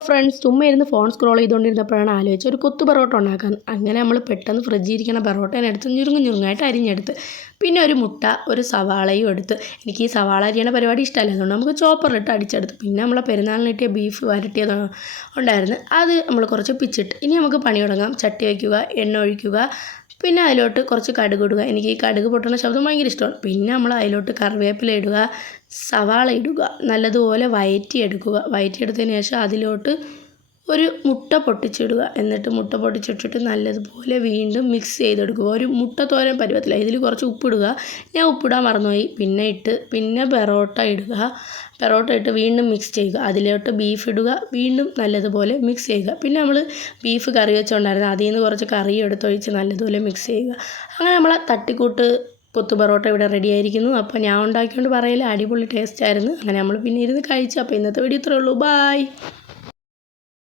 Friends ചുമ്മാ ഇരുന്ന് phone scroll ചെയ്തുകൊണ്ടിരുന്നപ്പോഴാണ് ആലോചിച്ചത് ഒരു കൊത്തു പൊറോട്ട ഉണ്ടാക്കാൻ. അങ്ങനെ നമ്മൾ പെട്ടെന്ന് ഫ്രിഡ്ജിൽ ഇരിക്കുന്ന പൊറോട്ടേനെ എടുത്ത് ഞുരുങ്ങ് ഞുരുങ്ങായിട്ട് അരിഞ്ഞെടുത്ത്. പിന്നെ ഒരു മുട്ട ഒരു സവാളയും എടുത്ത്. എനിക്ക് ഈ സവാള അരിയണ പരിപാടി ഇഷ്ടമല്ല. അതുകൊണ്ട് നമുക്ക് ചോപ്പറിലിട്ട് അടിച്ചെടുത്ത്. പിന്നെ നമ്മളെ പെരുന്നാളിന് കിട്ടിയ ബീഫ് വരട്ടിയത് ഉണ്ടായിരുന്നു. അത് നമ്മൾ കുറച്ച് പിച്ചിട്ട് ഇനി നമുക്ക് പണി തുടങ്ങാം. ചട്ടി വയ്ക്കുക എണ്ണ ഒഴിക്കുക പിന്നെ അതിലോട്ട് കുറച്ച് കടുക് ഇടുക. എനിക്ക് ഈ കടുക് പൊട്ടുന്ന ശബ്ദം ഭയങ്കര ഇഷ്ടമാണ്. പിന്നെ നമ്മൾ അതിലോട്ട് കറിവേപ്പില ഇടുക സവാള ഇടുക നല്ലതുപോലെ വയറ്റിയെടുക്കുക. വയറ്റിയെടുത്തതിന് ശേഷം അതിലോട്ട് ഒരു മുട്ട പൊട്ടിച്ചിടുക. എന്നിട്ട് മുട്ട പൊട്ടിച്ചിട്ടിട്ട് നല്ലതുപോലെ വീണ്ടും മിക്സ് ചെയ്തെടുക്കുക. ഒരു മുട്ട തോരൻ പരുവത്തില്ല ഇതിൽ കുറച്ച് ഉപ്പിടുക. ഞാൻ ഉപ്പിടാൻ മറന്നുപോയി. പിന്നെ ഇട്ട് പിന്നെ പെറോട്ട ഇടുക. പെറോട്ട ഇട്ട് വീണ്ടും മിക്സ് ചെയ്യുക. അതിലോട്ട് ബീഫ് ഇടുക. വീണ്ടും നല്ലതുപോലെ മിക്സ് ചെയ്യുക. പിന്നെ നമ്മൾ ബീഫ് കറി വെച്ചുകൊണ്ടായിരുന്നു അതിൽ നിന്ന് കുറച്ച് കറി എടുത്തൊഴിച്ച് നല്ലതുപോലെ മിക്സ് ചെയ്യുക. അങ്ങനെ നമ്മളെ തട്ടിക്കൂട്ട് കൊത്തു പൊറോട്ട ഇവിടെ റെഡി ആയിരിക്കുന്നു. അപ്പോൾ ഞാൻ ഉണ്ടാക്കിക്കൊണ്ട് പറയില്ല അടിപൊളി ടേസ്റ്റ് ആയിരുന്നു. അങ്ങനെ നമ്മൾ പിന്നെ ഇരുന്ന് കഴിച്ചു. അപ്പോൾ ഇന്നത്തെ വീഡിയോ ഇത്രേ ഉള്ളൂ. ബായ്